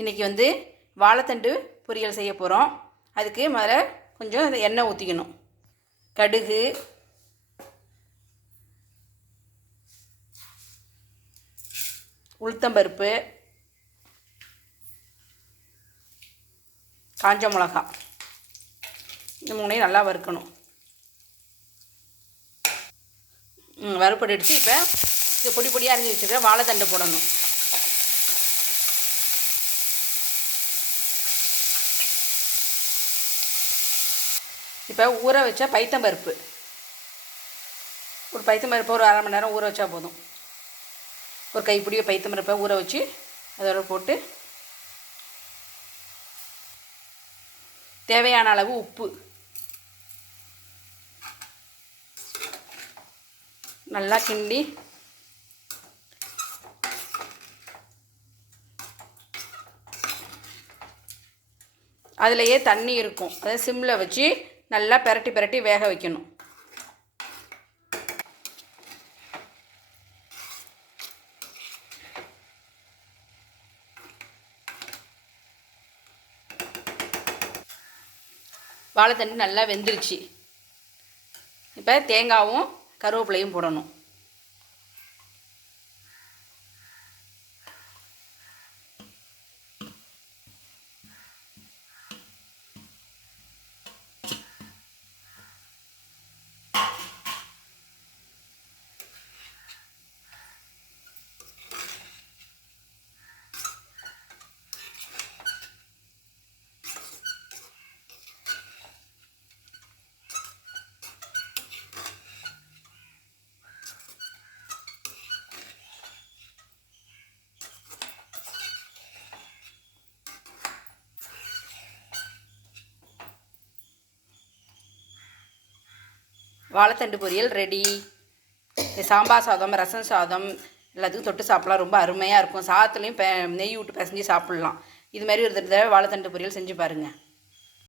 இன்றைக்கி வந்து வாழைத்தண்டு பொரியல் செய்ய போகிறோம். அதுக்கு முதல்ல கொஞ்சம் எண்ணெய் ஊற்றிக்கணும். கடுகு, உளுத்தம்பருப்பு, காஞ்ச மிளகா, இந்த மூணையும் நல்லா வறுக்கணும். வறுப்படி எடுத்து இப்போ இது பொடி பொடியாக அரிஞ்சு வச்சுருக்க வாழைத்தண்டு போடணும். இப்போ ஊற வச்ச பைத்தம்பருப்பு, ஒரு பைத்தம்பருப்பு ஒரு அரை மணி நேரம் ஊற வச்சா போதும். ஒரு கைப்பிடிய பைத்தம்பருப்பை ஊற வச்சு அதோட போட்டு தேவையான அளவு உப்பு, நல்லா கிண்டி அதிலையே தண்ணி இருக்கும். அதை சிம்மில் வச்சு நல்லா பிரட்டி பிரட்டி வேக வைக்கணும். வாழைத்தண்டு நல்லா வெந்துருச்சு. இப்போ தேங்காயும் கருவேப்பிலையும் போடணும். வாழைத்தண்டு பொரியல் ரெடி. சாம்பார் சாதம், ரசம் சாதம் எல்லாத்துக்கும் தொட்டு சாப்பிட்லாம். ரொம்ப அருமையாக இருக்கும். சாதத்துலேயும் நெய் விட்டு பிசைஞ்சு சாப்பிட்லாம். இது மாதிரி ஒரு தடவை வாழைத்தண்டு பொரியல் செஞ்சு பாருங்கள்.